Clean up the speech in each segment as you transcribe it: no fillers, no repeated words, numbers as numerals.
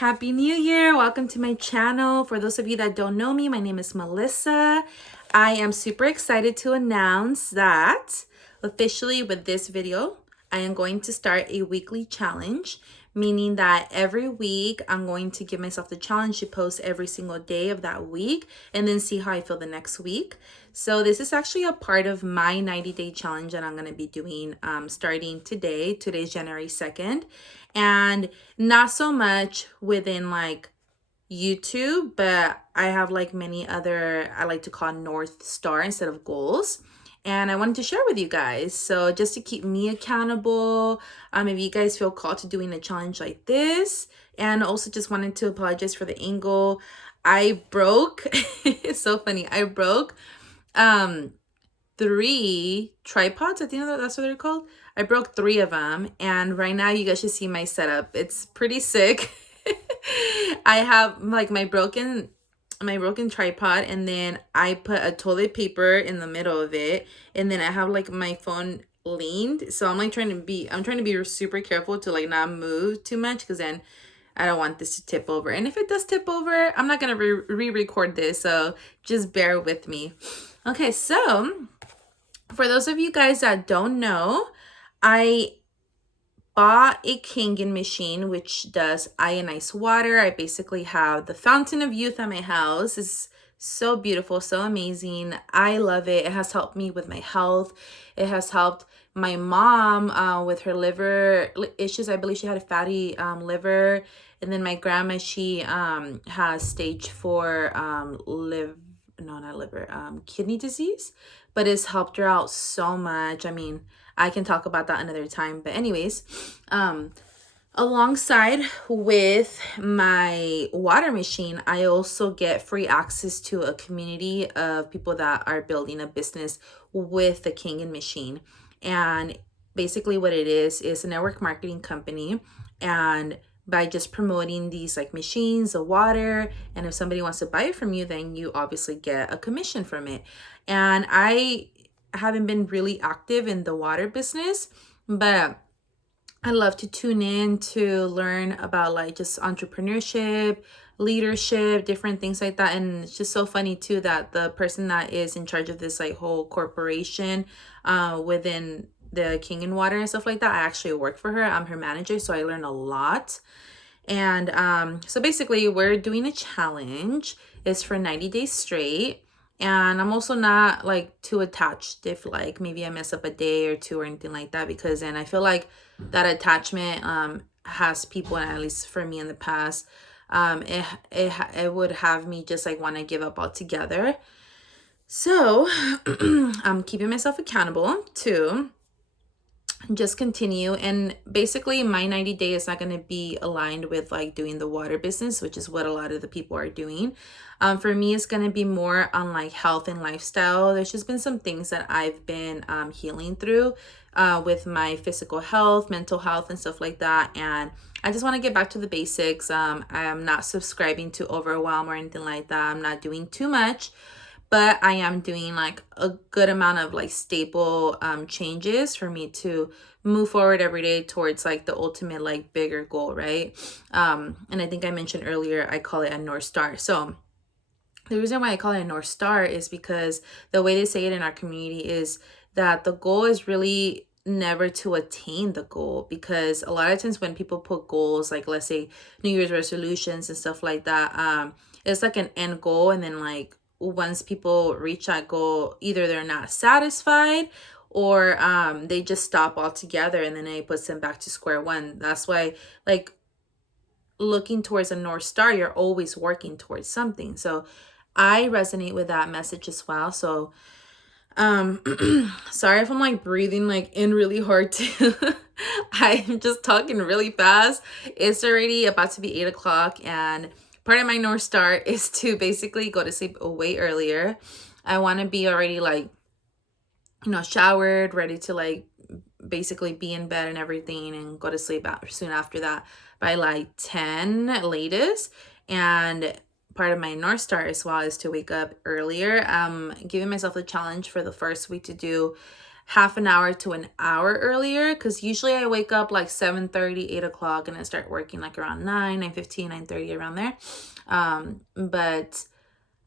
Happy New Year! Welcome to my channel. For those of you that don't know me, my name is Melissa. I am super excited to announce that officially with this video, I am going to start a weekly challenge, meaning that every week I'm going to give myself the challenge to post every single day of that week and then see how I feel the next week. So this is actually a part of my 90-day challenge that I'm going to be doing starting today. Today's January 2nd. And not so much within like YouTube, but I have like many other, I like to call North Star instead of goals. And I wanted to share with you guys. So just to keep me accountable, if you guys feel called to doing a challenge like this, and also just wanted to apologize for the angle. I broke, it's so funny. I broke 3 tripods. I think that's what they're called. I broke 3 of them, and right now you guys should see my setup. It's pretty sick. I have like my broken tripod, and then I put a toilet paper in the middle of it, and then I have like my phone leaned, so I'm trying to be super careful to like not move too much, because then I don't want this to tip over. And if it does tip over, I'm not gonna re-record this, so just bear with me. Okay, so for those of you guys that don't know, I bought a Kangen machine which does ionized water. I basically have the fountain of youth at my house. It's so beautiful, so amazing. I love it. It has helped me with my health. It has helped my mom with her liver issues. I believe she had a fatty liver. And then my grandma, she has stage 4 kidney disease, but it's helped her out so much. I mean, I can talk about that another time, but anyways, alongside with my water machine, I also get free access to a community of people that are building a business with the Kangen machine. And basically what it is a network marketing company, and by just promoting these like machines, the water, and if somebody wants to buy it from you, then you obviously get a commission from it. And I haven't been really active in the water business, but I love to tune in to learn about like just entrepreneurship, leadership, different things like that. And it's just so funny too that the person that is in charge of this like whole corporation within the Kangen Water and stuff like that, I actually work for her. I'm her manager, so I learn a lot. And so basically we're doing a challenge. It's for 90 days straight. And I'm also not like too attached if like maybe I mess up a day or two or anything like that, because then I feel like that attachment has people, and at least for me in the past, it would have me just like want to give up altogether. So I'm keeping myself accountable to just continue. And basically my 90 day is not going to be aligned with like doing the water business, which is what a lot of the people are doing. For me, it's going to be more on like health and lifestyle. There's just been some things that I've been healing through with my physical health, mental health, and stuff like that. And I just want to get back to the basics. I'm not subscribing to overwhelm or anything like that. I'm not doing too much, but I am doing like a good amount of like staple changes for me to move forward every day towards like the ultimate like bigger goal, right? And I think I mentioned earlier, I call it a North Star. So the reason why I call it a North Star is because the way they say it in our community is that the goal is really never to attain the goal, because a lot of times when people put goals, like let's say New Year's resolutions and stuff like that, it's like an end goal, and then like once people reach that goal, either they're not satisfied or they just stop altogether, and then it puts them back to square one. That's why like looking towards a North Star, you're always working towards something. So I resonate with that message as well. So sorry if I'm like breathing like in really hard too. I'm just talking really fast. It's already about to be 8 o'clock, and part of my North Star is to basically go to sleep way earlier. I want to be already like, showered, ready to like basically be in bed and everything, and go to sleep soon after that by like 10 latest. And part of my North Star as well is to wake up earlier. Giving myself a challenge for the first week to do half an hour to an hour earlier, because usually I wake up like 7:30, 8 o'clock, and I start working like around 9:15, 9:30, around there. But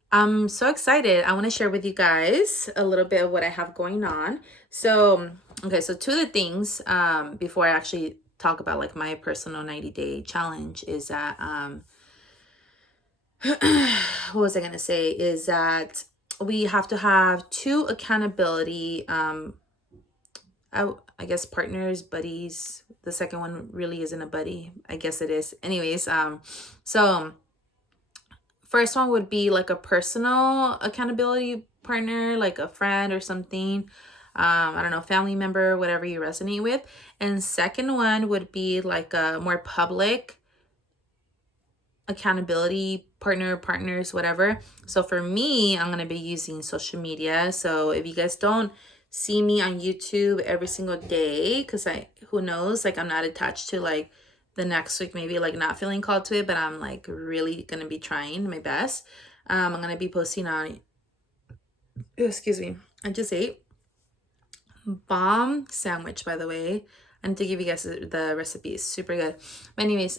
I'm so excited. I want to share with you guys a little bit of what I have going on. So, okay, so two of the things before I actually talk about like my personal 90-day challenge is that what was I going to say is that we have to have two accountability I guess partners, buddies. The second one really isn't a buddy. I guess it is. Anyways, so first one would be like a personal accountability partner, like a friend or something. I don't know, family member, whatever you resonate with. And second one would be like a more public accountability partner, partners, whatever. So for me, I'm going to be using social media. So if you guys don't see me on YouTube every single day, because who knows, like I'm not attached to like the next week, maybe like not feeling called to it, but I'm like really going to be trying my best. I'm going to be posting on, excuse me, I just ate bomb sandwich, by the way. I need to give you guys the recipe. It's super good. But anyways,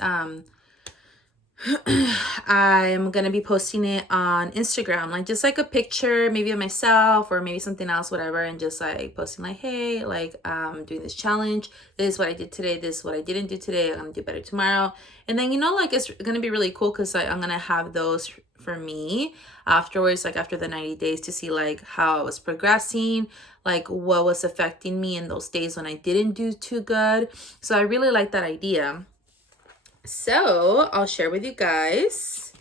I'm gonna be posting it on Instagram, like just like a picture maybe of myself or maybe something else, whatever, and just like posting like, hey, like doing this challenge, this is what I did today, this is what I didn't do today, I'm gonna do better tomorrow. And then like it's gonna be really cool because I'm gonna have those for me afterwards, like after the 90 days, to see like how I was progressing, like what was affecting me in those days when I didn't do too good. So I really like that idea. So I'll share with you guys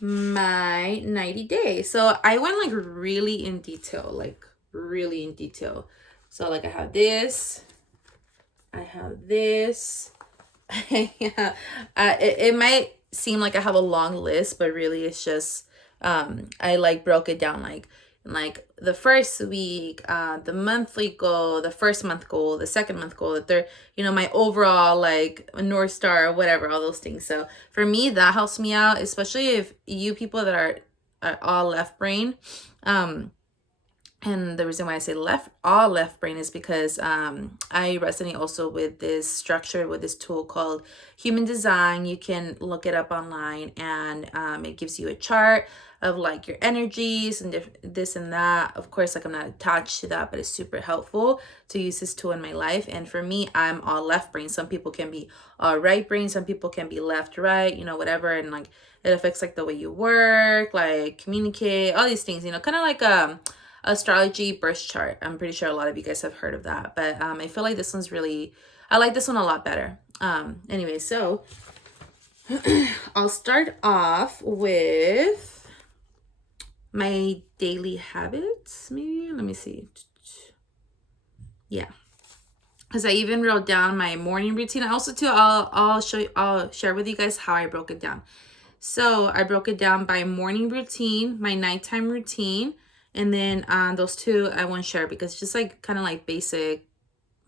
my 90 days. So I went like really in detail, like really in detail. So like I have this, yeah. It might seem like I have a long list, but really it's just I like broke it down like the first week, the monthly goal, the first month goal, the second month goal, the third, my overall like North Star, whatever, all those things. So for me, that helps me out, especially if you people that are all left brain. And the reason why I say all left brain is because I resonate also with this structure, with this tool called Human Design. You can look it up online, and it gives you a chart of like your energies and this and that. Of course, like I'm not attached to that, but it's super helpful to use this tool in my life. And for me, I'm all left brain. Some people can be all right brain. Some people can be left, right, whatever. And like it affects like the way you work, like communicate, all these things, kind of like astrology birth chart. I'm pretty sure a lot of you guys have heard of that, but I feel like this one's I like this one a lot better. Anyway, so I'll start off with my daily habits, maybe. Let me see. Yeah, because I even wrote down my morning routine. Also too, I'll share with you guys how I broke it down. So I broke it down by morning routine, my nighttime routine, and then those two I won't share because it's just like kind of like basic,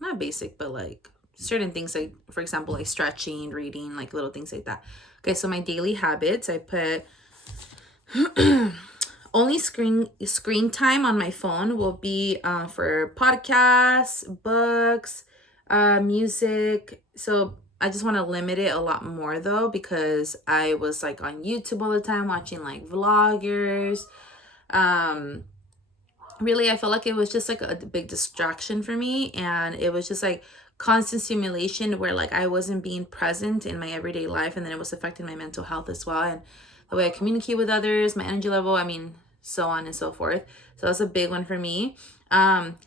not basic, but like certain things, like for example, like stretching, reading, like little things like that. Okay, so my daily habits, I put only screen time on my phone will be for podcasts, books, music. So I just want to limit it a lot more though, because I was like on YouTube all the time watching like vloggers. Really, I felt like it was just like a big distraction for me, and it was just like constant stimulation where like I wasn't being present in my everyday life, and then it was affecting my mental health as well, and the way I communicate with others, my energy level, so on and so forth. So that's a big one for me.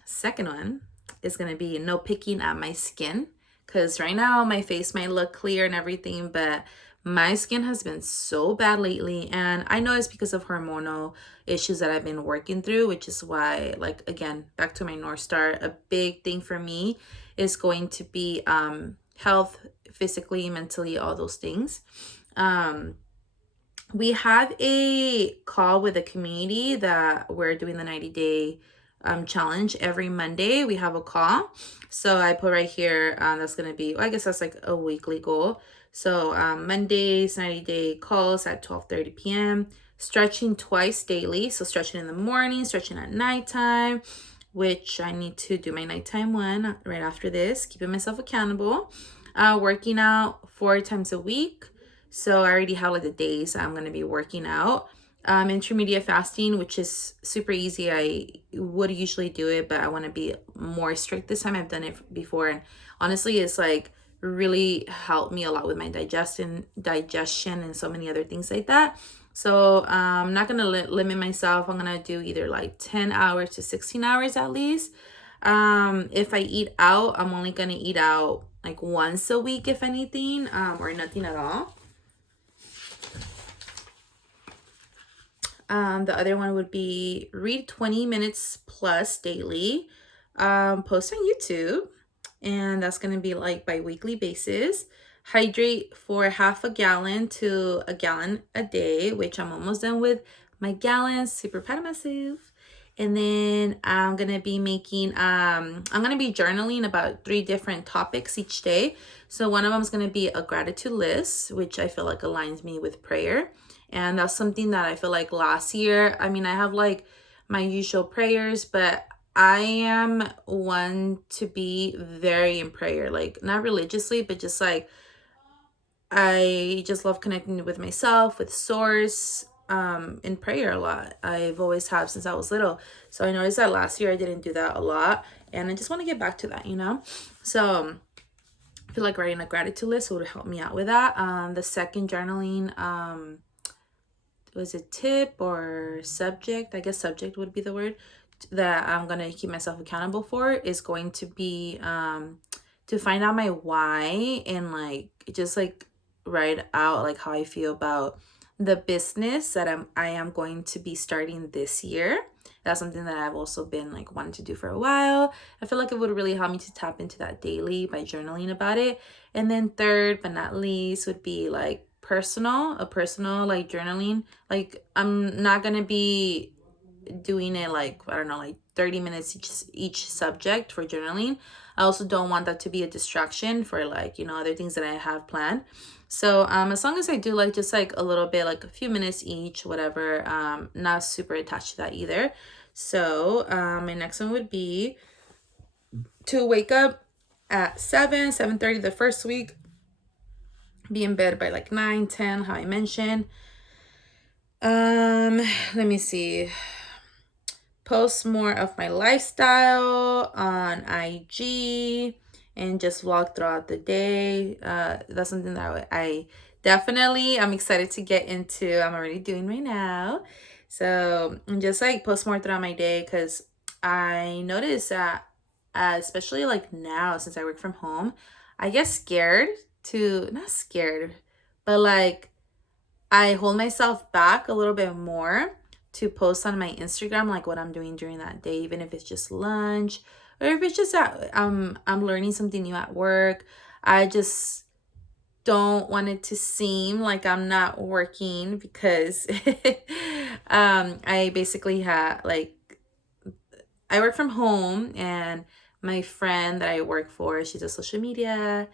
Second one is going to be no picking at my skin, because right now my face might look clear and everything, but my skin has been so bad lately, and I know it's because of hormonal issues that I've been working through, which is why, like, again, back to my North Star, a big thing for me is going to be health, physically, mentally, all those things. We have a call with the community that we're doing the 90-day challenge every Monday. We have a call. So I put right here, that's going to be, I guess that's like a weekly goal. So Mondays, 90-day calls at 12:30 p.m. Stretching twice daily. So stretching in the morning, stretching at nighttime. which I need to do my nighttime one right after this, keeping myself accountable. Working out 4 times a week. So I already have like the days I'm going to be working out. Intermediate fasting, which is super easy. I would usually do it, but I want to be more strict this time. I've done it before, and honestly, it's like really helped me a lot with my digestion, and so many other things like that. So I'm not gonna limit myself. I'm gonna do either like 10 hours to 16 hours at least. If I eat out, I'm only gonna eat out like once a week, if anything, or nothing at all. The other one would be read 20 minutes plus daily, post on YouTube, and that's going to be like bi-weekly basis. Hydrate for half a gallon to a gallon a day, which I'm almost done with my gallons. Super proud of myself. And then I'm going to be making, I'm going to be journaling about 3 different topics each day. So one of them is going to be a gratitude list, which I feel like aligns me with prayer. And that's something that I feel like last year, I mean, I have like my usual prayers, but I am one to be very in prayer, like not religiously, but just like I just love connecting with myself, with source, in prayer a lot. I've always have since I was little. So I noticed that last year I didn't do that a lot, and I just want to get back to that, you know? So I feel like writing a gratitude list would help me out with that. The second journaling, was a tip or subject, I guess subject would be the word, that I'm going to keep myself accountable for is going to be to find out my why, and like just like write out like how I feel about the business that I am going to be starting this year. That's something that I've also been like wanting to do for a while. I feel like it would really help me to tap into that daily by journaling about it. And then third but not least would be like a personal like journaling. Like I'm not gonna be doing it like, I don't know, like 30 minutes each subject for journaling. I also don't want that to be a distraction for like, you know, other things that I have planned. So as long as I do like just like a little bit, like a few minutes each, whatever, not super attached to that either. So my next one would be to wake up at 7:30 the first week, be in bed by like 9:10, how I mentioned. Let me see. Post more of my lifestyle on IG and just vlog throughout the day. That's something that I definitely I'm excited to get into. I'm already doing right now. So and just like post more throughout my day, because I noticed that especially like now since I work from home, I get scared to not scared, but like I hold myself back a little bit more to post on my Instagram like what I'm doing during that day, even if it's just lunch or if it's just that I'm learning something new at work. I just don't want it to seem like I'm not working, because I basically have like I work from home, and my friend that I work for, she's a social media.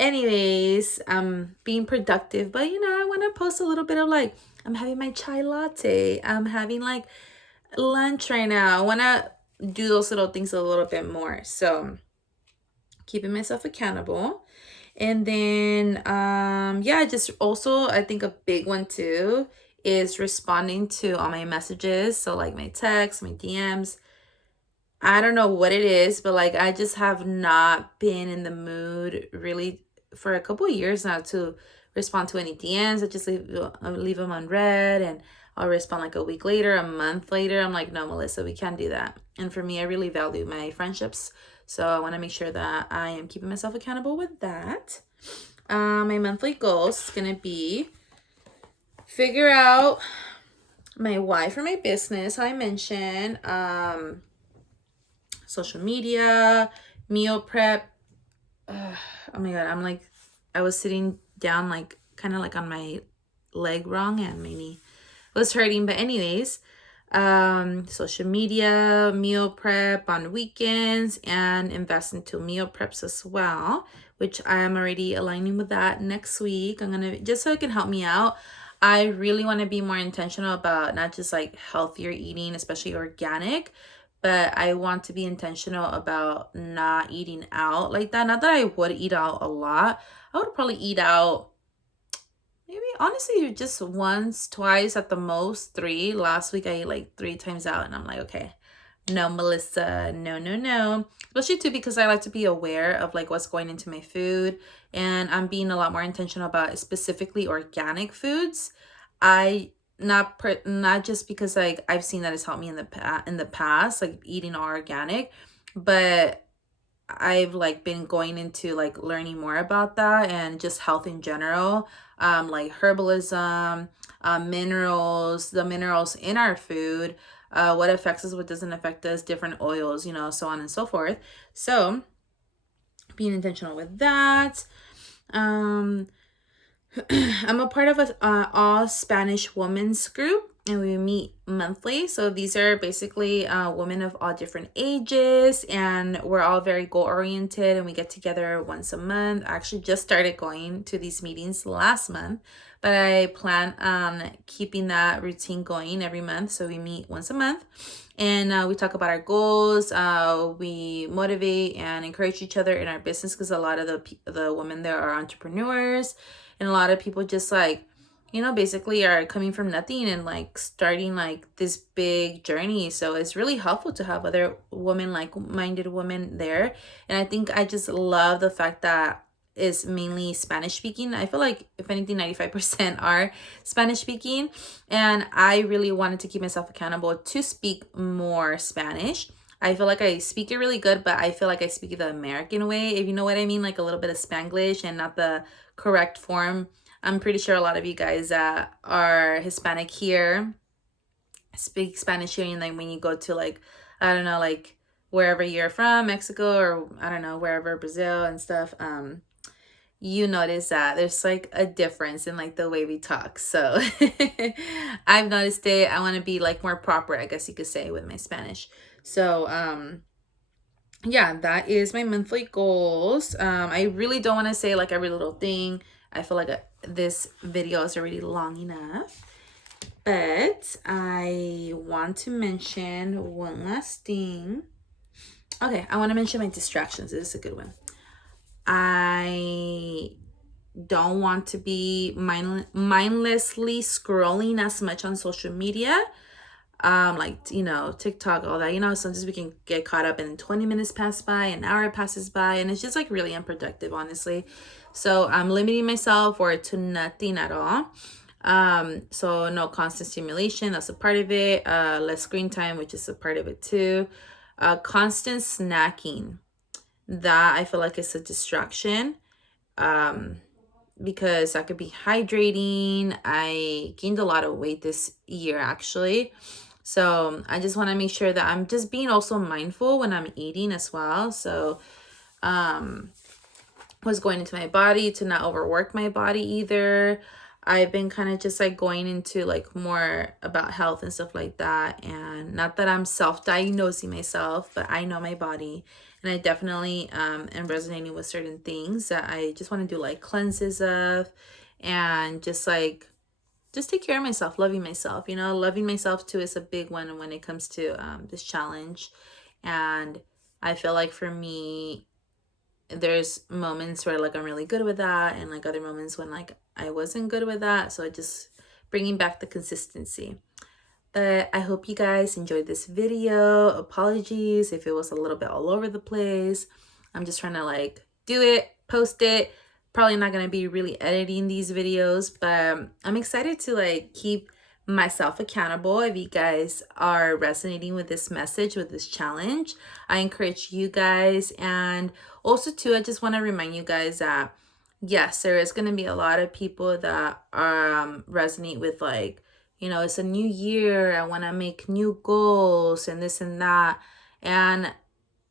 Anyways, I'm being productive, but you know, I want to post a little bit of like, I'm having my chai latte. I'm having like lunch right now. I want to do those little things a little bit more. So, keeping myself accountable. And then, yeah, just also, I think a big one too is responding to all my messages. So, like my texts, my DMs. I don't know what it is, but like I just have not been in the mood really for a couple of years now to respond to any DMs. I just leave them unread, and I'll respond like a week later, a month later. I'm like, no, Melissa, we can't do that. And for me, I really value my friendships, so I want to make sure that I am keeping myself accountable with that. My monthly goals is gonna be figure out my why for my business. How I mentioned, social media, meal prep. Oh my god, I'm like, I was sitting down like kind of like on my leg wrong, and my knee was hurting. But anyways, social media, meal prep on weekends, and invest into meal preps as well, which I am already aligning with that next week. I'm gonna, just so it can help me out, I really want to be more intentional about not just like healthier eating, especially organic, but I want to be intentional about not eating out like that. Not that I would eat out a lot. I would probably eat out maybe honestly just once, twice at the most, three. Last week I ate like 3 times out, and I'm like, okay, no, Melissa, no, no, no. Especially too because I like to be aware of like what's going into my food, and I'm being a lot more intentional about specifically organic foods. I not just because like I've seen that it's helped me in the past, like eating all organic, but I've like been going into like learning more about that and just health in general, like herbalism, minerals, the minerals in our food, what affects us, what doesn't affect us, different oils, so on and so forth. So being intentional with that. Um, I'm a part of a all Spanish women's group, and we meet monthly. So these are basically women of all different ages, and we're all very goal oriented, and we get together once a month. I actually just started going to these meetings last month, but I plan on keeping that routine going every month. So we meet once a month, and we talk about our goals. We motivate and encourage each other in our business because a lot of the women there are entrepreneurs, and a lot of people just like, basically are coming from nothing and like starting like this big journey. So it's really helpful to have other women, like-minded women there. And I think I just love the fact that is mainly Spanish speaking. I feel like if anything 95% are Spanish speaking, and I really wanted to keep myself accountable to speak more Spanish. I feel like I speak it really good, but I feel like I speak it the American way, if you know what I mean, like a little bit of Spanglish and not the correct form. I'm pretty sure a lot of you guys that are Hispanic here speak Spanish here, and like when you go to like, I don't know, like wherever you're from, Mexico, or I don't know, wherever, Brazil and stuff, you notice that there's like a difference in like the way we talk. So I've noticed it. I want to be like more proper, I guess you could say, with my Spanish. So yeah, that is my monthly goals. I really don't want to say like every little thing. I feel like this video is already long enough, but I want to mention one last thing. Okay, I want to mention my distractions. This is a good one. I don't want to be mindlessly scrolling as much on social media, like TikTok, all that. Sometimes we can get caught up and 20 minutes pass by, an hour passes by, and it's just like really unproductive, honestly. So I'm limiting myself or to nothing at all. So no constant stimulation, that's a part of it. Less screen time, which is a part of it too. Constant snacking, that I feel like it's a distraction, because that could be hydrating. I gained a lot of weight this year, actually. So I just want to make sure that I'm just being also mindful when I'm eating as well. So what's going into my body, to not overwork my body either. I've been kind of just like going into like more about health and stuff like that. And not that I'm self-diagnosing myself, but I know my body. And I definitely am resonating with certain things that I just want to do like cleanses of, and just take care of myself, loving myself. Loving myself too is a big one when it comes to this challenge. And I feel like for me, there's moments where like I'm really good with that, and like other moments when like I wasn't good with that. So just bringing back the consistency. But I hope you guys enjoyed this video. Apologies if it was a little bit all over the place. I'm just trying to like do it, post it. Probably not going to be really editing these videos, but I'm excited to like keep myself accountable. If you guys are resonating with this message, with this challenge, I encourage you guys. And also too, I just want to remind you guys that yes, there is going to be a lot of people that resonate with like, it's a new year, I want to make new goals and this and that. And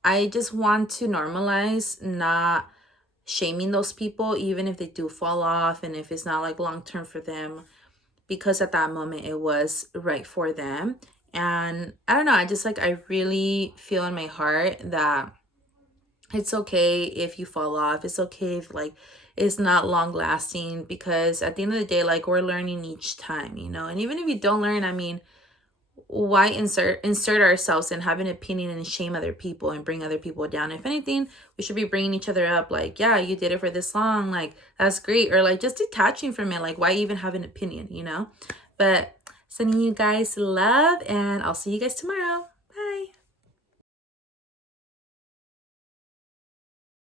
I just want to normalize not shaming those people, even if they do fall off and if it's not like long term for them, because at that moment it was right for them. And I don't know, I really feel in my heart that it's okay if you fall off. It's okay if like it's not long lasting, because at the end of the day, like we're learning each time, and even if you don't learn, I mean, why insert ourselves and have an opinion and shame other people and bring other people down? If anything, we should be bringing each other up. Like, yeah, you did it for this long, like that's great. Or like just detaching from it, like why even have an opinion, you know? But sending you guys love, and I'll see you guys tomorrow.